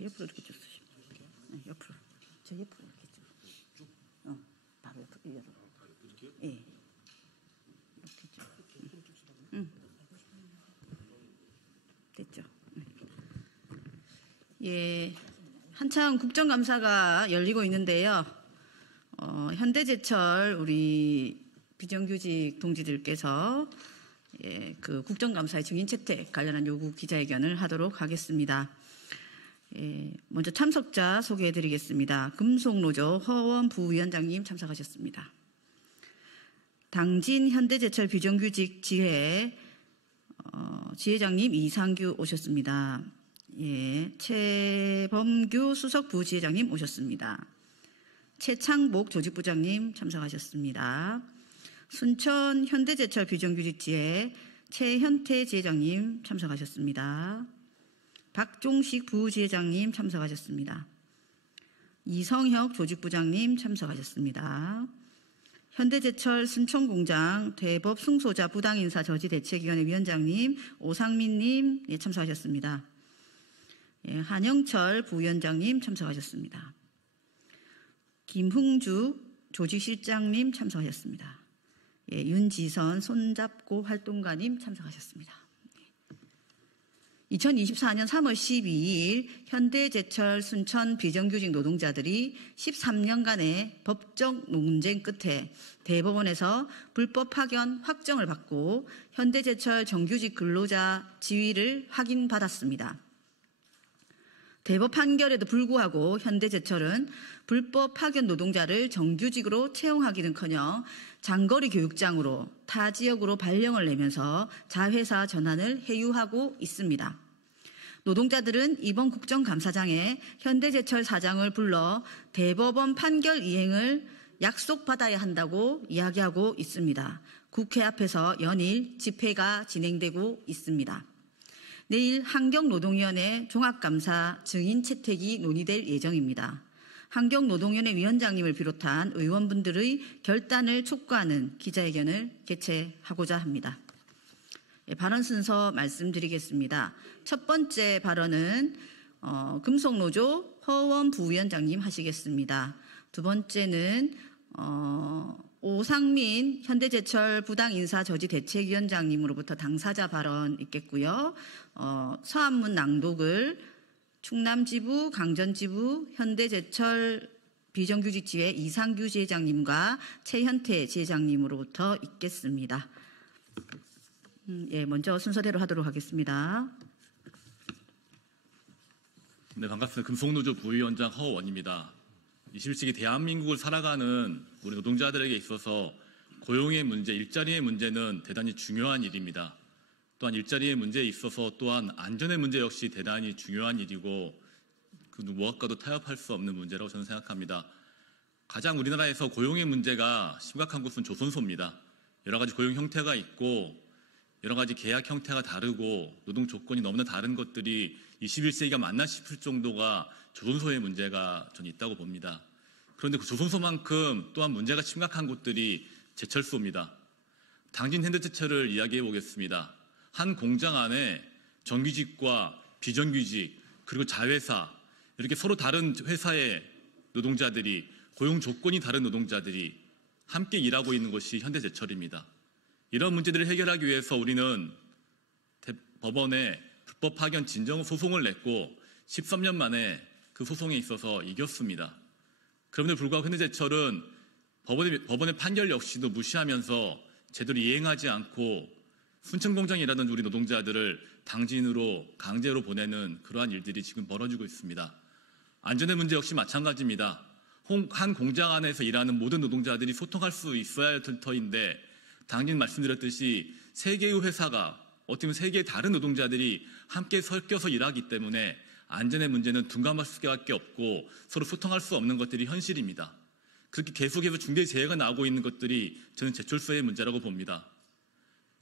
저 옆으로 이렇게 쭉 쓰시면 네, 옆으로. 저 옆으로 이렇게 쭉. 바로 옆으로. 이렇게요? 예. 이렇게 쭉. 됐죠. 예. 한창 국정감사가 열리고 있는데요. 현대제철 우리 비정규직 동지들께서 그 국정감사의 증인 채택 관련한 요구 기자회견을 하도록 하겠습니다. 먼저 참석자 소개해드리겠습니다. 금속노조 허원 부위원장님 참석하셨습니다. 당진 현대제철 비정규직 지회 지회장님 이상규 오셨습니다. 최범규 수석 부지회장님 오셨습니다. 최창복 조직부장님 참석하셨습니다. 순천 현대제철 비정규직 지회 최현태 지회장님 참석하셨습니다. 박종식 부지회장님 참석하셨습니다. 이성혁 조직부장님 참석하셨습니다. 현대제철 순천공장 대법 승소자 부당인사 저지대책위원회 위원장님 오상민님 참석하셨습니다. 한영철 부위원장님 참석하셨습니다. 김흥주 조직실장님 참석하셨습니다. 윤지선 손잡고 활동가님 참석하셨습니다. 2024년 3월 12일 현대제철 순천 비정규직 노동자들이 13년간의 법적 논쟁 끝에 대법원에서 불법 파견 확정을 받고 현대제철 정규직 근로자 지위를 확인받았습니다. 대법 판결에도 불구하고 현대제철은 불법 파견 노동자를 정규직으로 채용하기는커녕 장거리 교육장으로 타 지역으로 발령을 내면서 자회사 전환을 해유하고 있습니다. 노동자들은 이번 국정감사장에 현대제철 사장을 불러 대법원 판결 이행을 약속받아야 한다고 이야기하고 있습니다. 국회 앞에서 연일 집회가 진행되고 있습니다. 내일 환경노동위원회 종합감사 증인 채택이 논의될 예정입니다. 환경노동위원회 위원장님을 비롯한 의원분들의 결단을 촉구하는 기자회견을 개최하고자 합니다. 발언 순서 말씀드리겠습니다. 첫 번째 발언은 금속노조 허원 부위원장님 하시겠습니다. 두 번째는 오상민 현대제철 부당인사 저지대책위원장님으로부터 당사자 발언 있겠고요. 서한문 낭독을 충남지부, 강전지부, 현대제철 비정규직 지회 이상규 지회장님과 최현태 지회장님으로부터 있겠습니다. 먼저 순서대로 하도록 하겠습니다. 네, 반갑습니다. 금속노조 부위원장 허원입니다. 21세기 대한민국을 살아가는 우리 노동자들에게 있어서 고용의 문제, 일자리의 문제는 대단히 중요한 일입니다. 또한 일자리의 문제에 있어서 또한 안전의 문제 역시 대단히 중요한 일이고 그 무엇과도 타협할 수 없는 문제라고 저는 생각합니다. 가장 우리나라에서 고용의 문제가 심각한 곳은 조선소입니다. 여러 가지 고용 형태가 있고 여러 가지 계약 형태가 다르고 노동 조건이 너무나 다른 것들이 21세기가 맞나 싶을 정도가 조선소의 문제가 저는 있다고 봅니다. 그런데 그 조선소만큼 또한 문제가 심각한 곳들이 제철소입니다. 당진 현대제철을 이야기해 보겠습니다. 한 공장 안에 정규직과 비정규직 그리고 자회사 이렇게 서로 다른 회사의 노동자들이 고용 조건이 다른 노동자들이 함께 일하고 있는 것이 현대제철입니다. 이런 문제들을 해결하기 위해서 우리는 법원에 불법 파견 진정 소송을 냈고 13년 만에 그 소송에 있어서 이겼습니다. 그럼에도 불구하고 현대제철은 법원의 판결 역시도 무시하면서 제대로 이행하지 않고 순천공장에 일하던 우리 노동자들을 당진으로 강제로 보내는 그러한 일들이 지금 벌어지고 있습니다. 안전의 문제 역시 마찬가지입니다. 한 공장 안에서 일하는 모든 노동자들이 소통할 수 있어야 할 터인데 당진 말씀드렸듯이 세 개의 회사가 어떻게 보면 세 개의 다른 노동자들이 함께 섞여서 일하기 때문에 안전의 문제는 둔감할 수밖에 없고 서로 소통할 수 없는 것들이 현실입니다. 그렇게 계속해서 중대재해가 나오고 있는 것들이 저는 제철소의 문제라고 봅니다.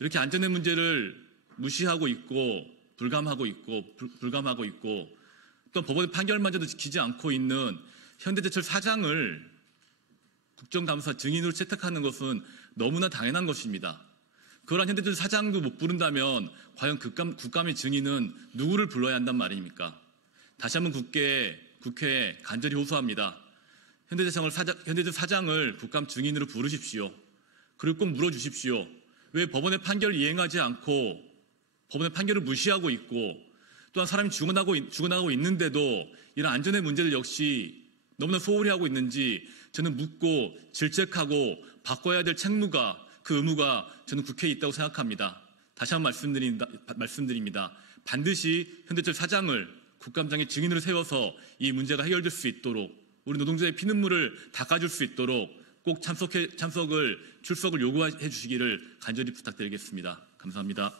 이렇게 안전의 문제를 무시하고 있고 불감하고 있고 또 법원의 판결마저도 지키지 않고 있는 현대제철 사장을 국정감사 증인으로 채택하는 것은 너무나 당연한 것입니다. 그러한 현대제철 사장도 못 부른다면 과연 국감의 증인은 누구를 불러야 한단 말입니까? 다시 한번 국회에 간절히 호소합니다. 현대제철 사장을 국감 증인으로 부르십시오. 그리고 꼭 물어주십시오. 왜 법원의 판결을 이행하지 않고 법원의 판결을 무시하고 있고 또한 사람이 죽어나가고 있는데도 이런 안전의 문제를 역시 너무나 소홀히 하고 있는지 저는 묻고 질책하고 바꿔야 될 책무가 그 의무가 저는 국회에 있다고 생각합니다. 다시 한번 말씀드립니다. 반드시 현대제철 사장을 국감장의 증인으로 세워서 이 문제가 해결될 수 있도록 우리 노동자의 피눈물을 닦아줄 수 있도록 꼭 출석을 요구해 주시기를 간절히 부탁드리겠습니다. 감사합니다.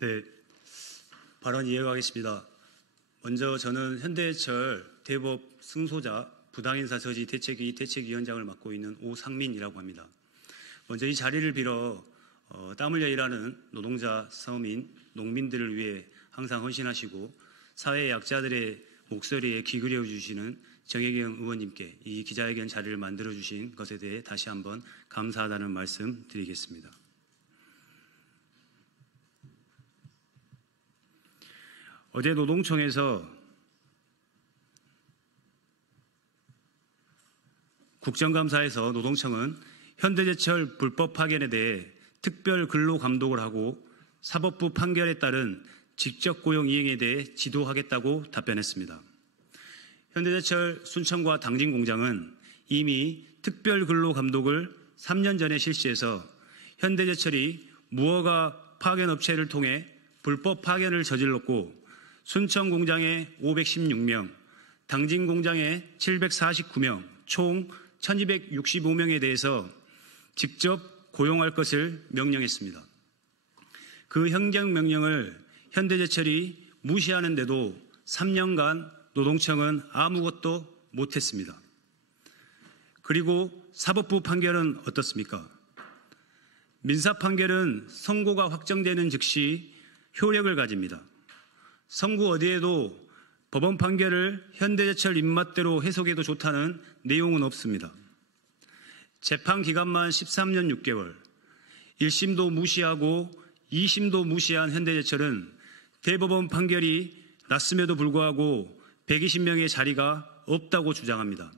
네, 발언 이어가겠습니다. 먼저 저는 현대제철 대법 승소자 부당인사 저지 대책위 대책위원장을 맡고 있는 오상민이라고 합니다. 먼저 이 자리를 빌어 땀 흘려 일하는 노동자, 서민, 농민들을 위해 항상 헌신하시고 사회 약자들의 목소리에 귀 기울여 주시는 정혜경 의원님께 이 기자회견 자리를 만들어 주신 것에 대해 다시 한번 감사하다는 말씀 드리겠습니다. 어제 노동청에서 국정감사에서 노동청은 현대제철 불법 파견에 대해 특별 근로 감독을 하고 사법부 판결에 따른 직접 고용 이행에 대해 지도하겠다고 답변했습니다. 현대제철 순천과 당진 공장은 이미 특별 근로 감독을 3년 전에 실시해서 현대제철이 무허가 파견 업체를 통해 불법 파견을 저질렀고 순천 공장에 516명, 당진 공장에 749명, 총 1265명에 대해서 직접 고용할 것을 명령했습니다. 그 행정명령을 현대제철이 무시하는데도 3년간 노동청은 아무것도 못했습니다. 그리고 사법부 판결은 어떻습니까? 민사 판결은 선고가 확정되는 즉시 효력을 가집니다. 선고 어디에도 법원 판결을 현대제철 입맛대로 해석해도 좋다는 내용은 없습니다. 재판 기간만 13년 6개월, 1심도 무시하고 2심도 무시한 현대제철은 대법원 판결이 났음에도 불구하고 120명의 자리가 없다고 주장합니다.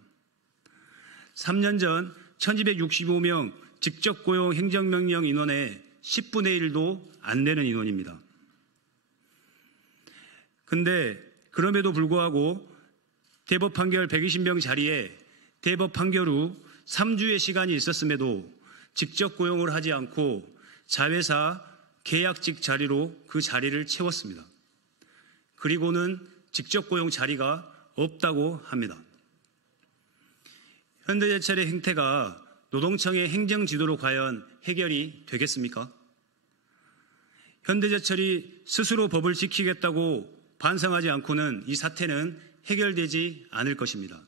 3년 전 1265명 직접 고용 행정명령 인원의 10분의 1도 안 되는 인원입니다. 근데 그럼에도 불구하고 대법 판결 120명 자리에 대법 판결 후 3주의 시간이 있었음에도 직접 고용을 하지 않고 자회사 계약직 자리로 그 자리를 채웠습니다. 그리고는 직접 고용 자리가 없다고 합니다. 현대제철의 행태가 노동청의 행정 지도로 과연 해결이 되겠습니까? 현대제철이 스스로 법을 지키겠다고 반성하지 않고는 이 사태는 해결되지 않을 것입니다.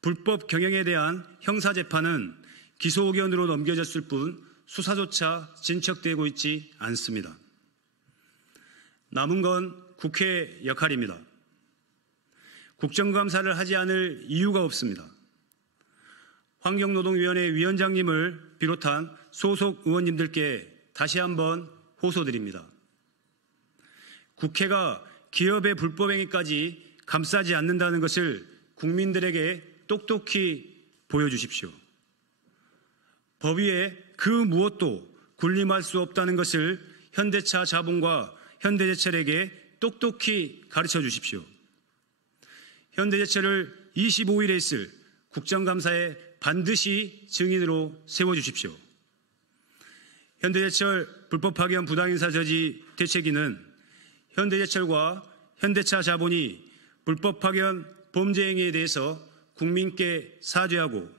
불법 경영에 대한 형사재판은 기소 의견으로 넘겨졌을 뿐 수사조차 진척되고 있지 않습니다. 남은 건 국회의 역할입니다. 국정감사를 하지 않을 이유가 없습니다. 환경노동위원회 위원장님을 비롯한 소속 의원님들께 다시 한번 호소드립니다. 국회가 기업의 불법행위까지 감싸지 않는다는 것을 국민들에게 똑똑히 보여주십시오. 법 위에 그 무엇도 군림할 수 없다는 것을 현대차 자본과 현대제철에게 똑똑히 가르쳐 주십시오. 현대제철을 25일에 있을 국정감사에 반드시 증인으로 세워주십시오. 현대제철 불법 파견 부당인사 저지 대책위는 현대제철과 현대차 자본이 불법 파견 범죄 행위에 대해서 국민께 사죄하고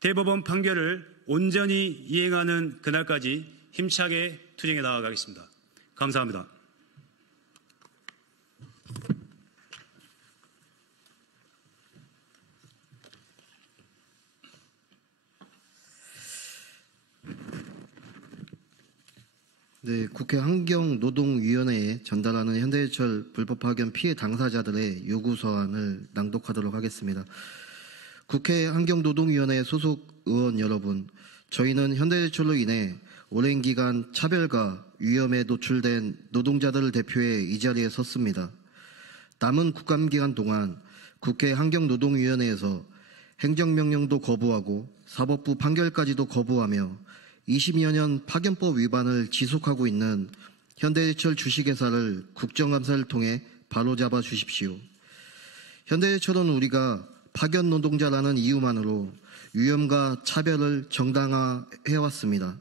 대법원 판결을 온전히 이행하는 그날까지 힘차게 투쟁해 나아가겠습니다. 감사합니다. 네, 네, 국회 환경노동위원회에 전달하는 현대제철 불법 파견 피해 당사자들의 요구서안을 낭독하도록 하겠습니다. 국회 환경노동위원회 소속 의원 여러분, 저희는 현대제철로 인해 오랜 기간 차별과 위험에 노출된 노동자들을 대표해 이 자리에 섰습니다. 남은 국감기간 동안 국회 환경노동위원회에서 행정명령도 거부하고 사법부 판결까지도 거부하며 20여 년 파견법 위반을 지속하고 있는 현대제철 주식회사를 국정감사를 통해 바로잡아 주십시오. 현대제철은 우리가 파견 노동자라는 이유만으로 위험과 차별을 정당화해왔습니다.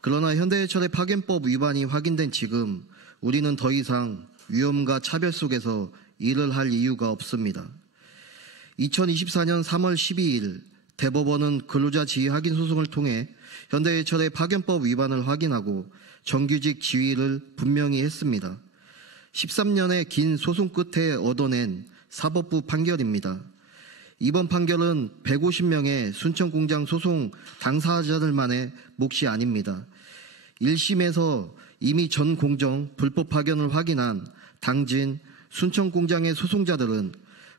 그러나 현대제철의 파견법 위반이 확인된 지금 우리는 더 이상 위험과 차별 속에서 일을 할 이유가 없습니다. 2024년 3월 12일 대법원은 근로자 지위 확인 소송을 통해 현대제철의 파견법 위반을 확인하고 정규직 지위를 분명히 했습니다. 13년의 긴 소송 끝에 얻어낸 사법부 판결입니다. 이번 판결은 150명의 순천공장 소송 당사자들만의 몫이 아닙니다. 1심에서 이미 전 공정 불법 파견을 확인한 당진 순천공장의 소송자들은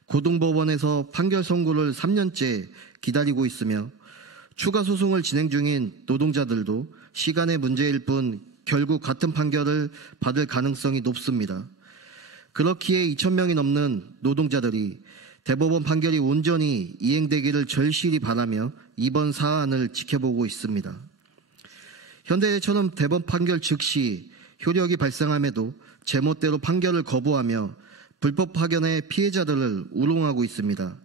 고등법원에서 판결 선고를 3년째 기다리고 있으며 추가 소송을 진행 중인 노동자들도 시간의 문제일 뿐 결국 같은 판결을 받을 가능성이 높습니다. 그렇기에 2,000명이 넘는 노동자들이 대법원 판결이 온전히 이행되기를 절실히 바라며 이번 사안을 지켜보고 있습니다. 현대제철은 대법원 판결 즉시 효력이 발생함에도 제멋대로 판결을 거부하며 불법 파견의 피해자들을 우롱하고 있습니다.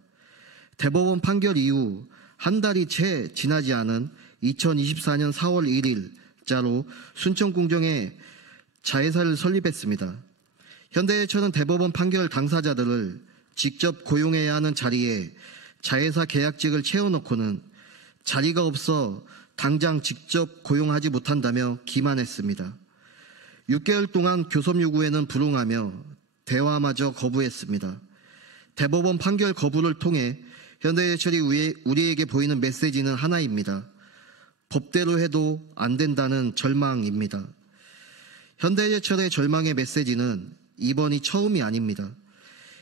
대법원 판결 이후 한 달이 채 지나지 않은 2024년 4월 1일자로 순천공정에 자회사를 설립했습니다. 현대제철은 대법원 판결 당사자들을 직접 고용해야 하는 자리에 자회사 계약직을 채워놓고는 자리가 없어 당장 직접 고용하지 못한다며 기만했습니다. 6개월 동안 교섭 요구에는 불응하며 대화마저 거부했습니다. 대법원 판결 거부를 통해 현대제철이 우리에게 보이는 메시지는 하나입니다. 법대로 해도 안 된다는 절망입니다. 현대제철의 절망의 메시지는 이번이 처음이 아닙니다.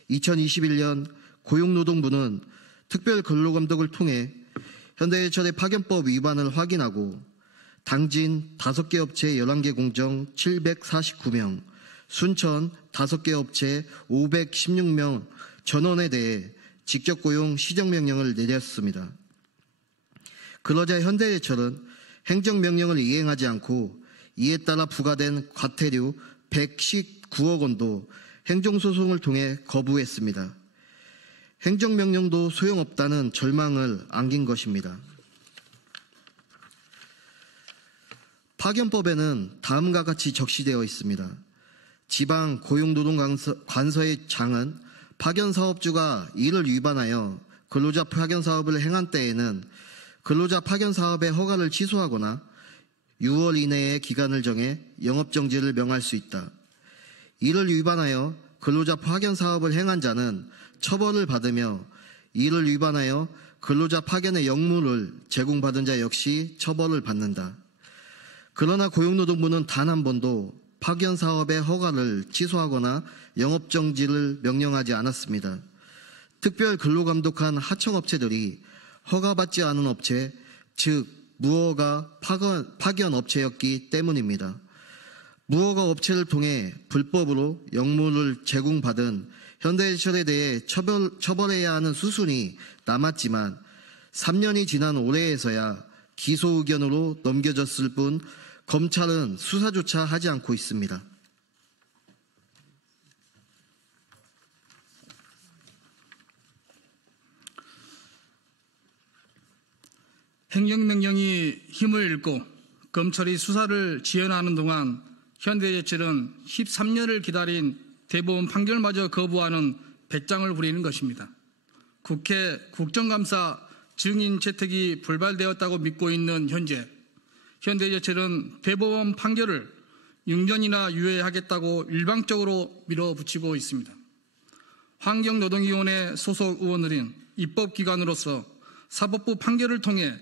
2021년 고용노동부는 특별근로감독을 통해 현대제철의 파견법 위반을 확인하고 당진 5개 업체 11개 공정 749명, 순천 5개 업체 516명 전원에 대해 직접 고용 시정명령을 내렸습니다. 그러자 현대제철은 행정명령을 이행하지 않고 이에 따라 부과된 과태료 119억 원도 행정소송을 통해 거부했습니다. 행정명령도 소용없다는 절망을 안긴 것입니다. 파견법에는 다음과 같이 적시되어 있습니다. 지방 고용노동관서의 장은 파견사업주가 이를 위반하여 근로자 파견사업을 행한 때에는 근로자 파견사업의 허가를 취소하거나 6월 이내의 기간을 정해 영업정지를 명할 수 있다. 이를 위반하여 근로자 파견사업을 행한 자는 처벌을 받으며 이를 위반하여 근로자 파견의 역무를 제공받은 자 역시 처벌을 받는다. 그러나 고용노동부는 단 한 번도 파견사업의 허가를 취소하거나 영업정지를 명령하지 않았습니다. 특별 근로감독한 하청업체들이 허가받지 않은 업체, 즉 무허가 파견 업체였기 때문입니다. 무허가 업체를 통해 불법으로 역무를 제공받은 현대제철에 대해 처벌해야 하는 수순이 남았지만 3년이 지난 올해에서야 기소 의견으로 넘겨졌을 뿐 검찰은 수사조차 하지 않고 있습니다. 행정명령이 힘을 잃고 검찰이 수사를 지연하는 동안 현대제철은 13년을 기다린 대법원 판결마저 거부하는 배짱을 부리는 것입니다. 국회 국정감사 증인 채택이 불발되었다고 믿고 있는 현재 현대제철은 대법원 판결을 6년이나 유예하겠다고 일방적으로 밀어붙이고 있습니다. 환경노동위원회 소속 의원들은 입법기관으로서 사법부 판결을 통해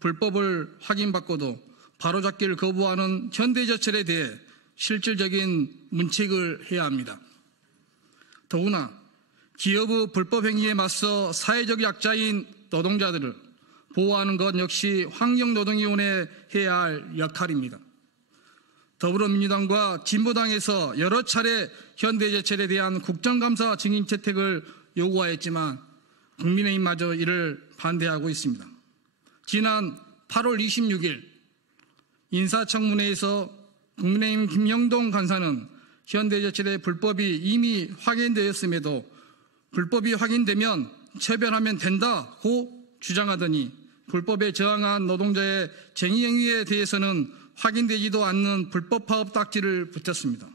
불법을 확인받고도 바로잡기를 거부하는 현대제철에 대해 실질적인 문책을 해야 합니다. 더구나 기업의 불법 행위에 맞서 사회적 약자인 노동자들을 보호하는 것 역시 환경노동위원회에 해야 할 역할입니다. 더불어민주당과 진보당에서 여러 차례 현대제철에 대한 국정감사 증인 채택을 요구하였지만 국민의힘마저 이를 반대하고 있습니다. 지난 8월 26일 인사청문회에서 국민의힘 김영동 간사는 현대제철의 불법이 이미 확인되었음에도 불법이 확인되면 처벌하면 된다고 주장하더니 불법에 저항한 노동자의 쟁의행위에 대해서는 확인되지도 않는 불법 파업 딱지를 붙였습니다.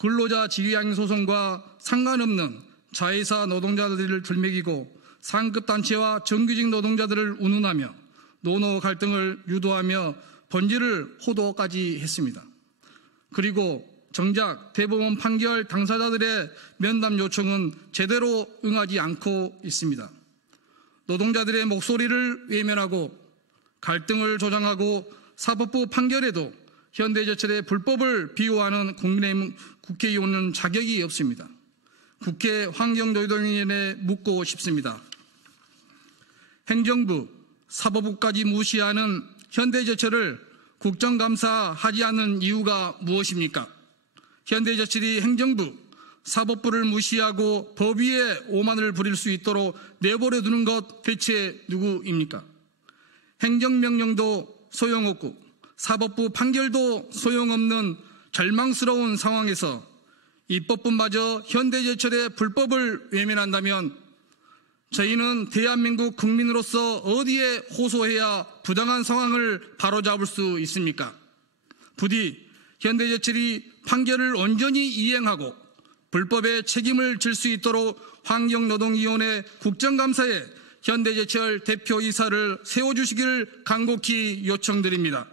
근로자 직위양형 소송과 상관없는 자회사 노동자들을 들먹이고 상급단체와 정규직 노동자들을 운운하며 노노 갈등을 유도하며 번지를 호도까지 했습니다. 그리고 정작 대법원 판결 당사자들의 면담 요청은 제대로 응하지 않고 있습니다. 노동자들의 목소리를 외면하고 갈등을 조장하고 사법부 판결에도 현대제철의 불법을 비호하는 국민의힘 국회의원은 자격이 없습니다. 국회 환경노동위원회에 묻고 싶습니다. 행정부, 사법부까지 무시하는 현대제철을 국정감사하지 않는 이유가 무엇입니까? 현대제철이 행정부, 사법부를 무시하고 법 위에 오만을 부릴 수 있도록 내버려 두는 것 대체 누구입니까? 행정명령도 소용없고 사법부 판결도 소용없는 절망스러운 상황에서 입법부마저 현대제철의 불법을 외면한다면 저희는 대한민국 국민으로서 어디에 호소해야 부당한 상황을 바로잡을 수 있습니까? 부디 현대제철이 판결을 온전히 이행하고 불법의 책임을 질 수 있도록 환경노동위원회 국정감사에 현대제철 대표이사를 세워주시기를 간곡히 요청드립니다.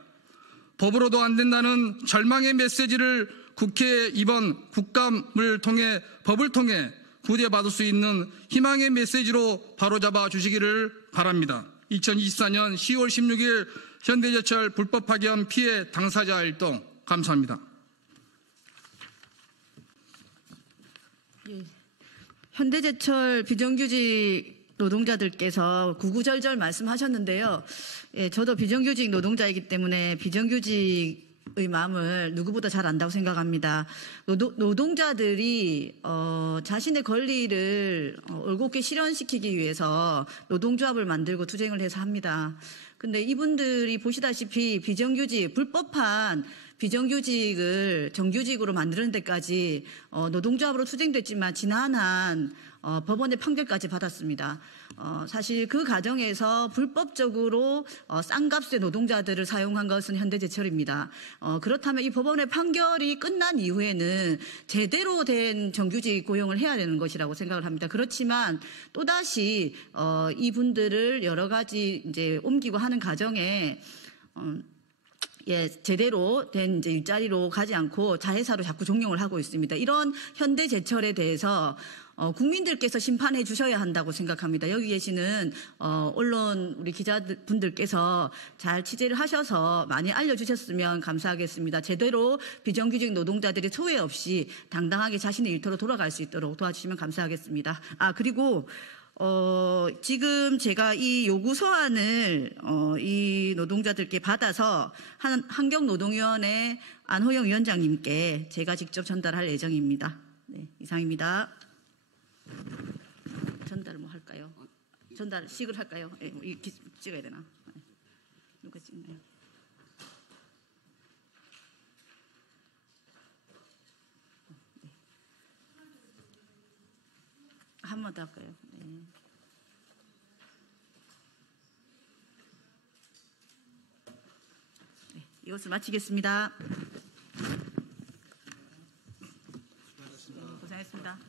법으로도 안 된다는 절망의 메시지를 국회에 이번 국감을 통해 법을 통해 부대받을 수 있는 희망의 메시지로 바로잡아 주시기를 바랍니다. 2024년 10월 16일 현대제철 불법 파견 피해 당사자 활동 감사합니다. 예. 현대제철 비정규직 노동자들께서 구구절절 말씀하셨는데요. 예, 저도 비정규직 노동자이기 때문에 비정규직의 마음을 누구보다 잘 안다고 생각합니다. 노동자들이 자신의 권리를 올곧게 실현시키기 위해서 노동조합을 만들고 투쟁을 해서 합니다. 근데 이분들이 보시다시피 비정규직, 불법한 비정규직을 정규직으로 만드는 데까지 노동조합으로 투쟁됐지만 지난한 법원의 판결까지 받았습니다. 사실 그 과정에서 불법적으로 싼 값의 노동자들을 사용한 것은 현대제철입니다. 그렇다면 이 법원의 판결이 끝난 이후에는 제대로 된 정규직 고용을 해야 되는 것이라고 생각을 합니다. 그렇지만 또다시 이분들을 여러 가지 이제 옮기고 하는 과정에 예, 제대로 된 이제 일자리로 가지 않고 자회사로 자꾸 종용을 하고 있습니다. 이런 현대제철에 대해서 국민들께서 심판해 주셔야 한다고 생각합니다. 여기 계시는 언론 우리 기자분들께서 잘 취재를 하셔서 많이 알려주셨으면 감사하겠습니다. 제대로 비정규직 노동자들이 소외 없이 당당하게 자신의 일터로 돌아갈 수 있도록 도와주시면 감사하겠습니다. 그리고 지금 제가 이 요구서안을 이 노동자들께 받아서 환경노동위원회 안호영 위원장님께 제가 직접 전달할 예정입니다. 네, 이상입니다. 전달 뭐 할까요? 전달식을 할까요? 네, 찍어야 되나? 누가 찍나요? 한 번 더 할까요? 네. 네, 이것을 마치겠습니다. 고생하셨습니다.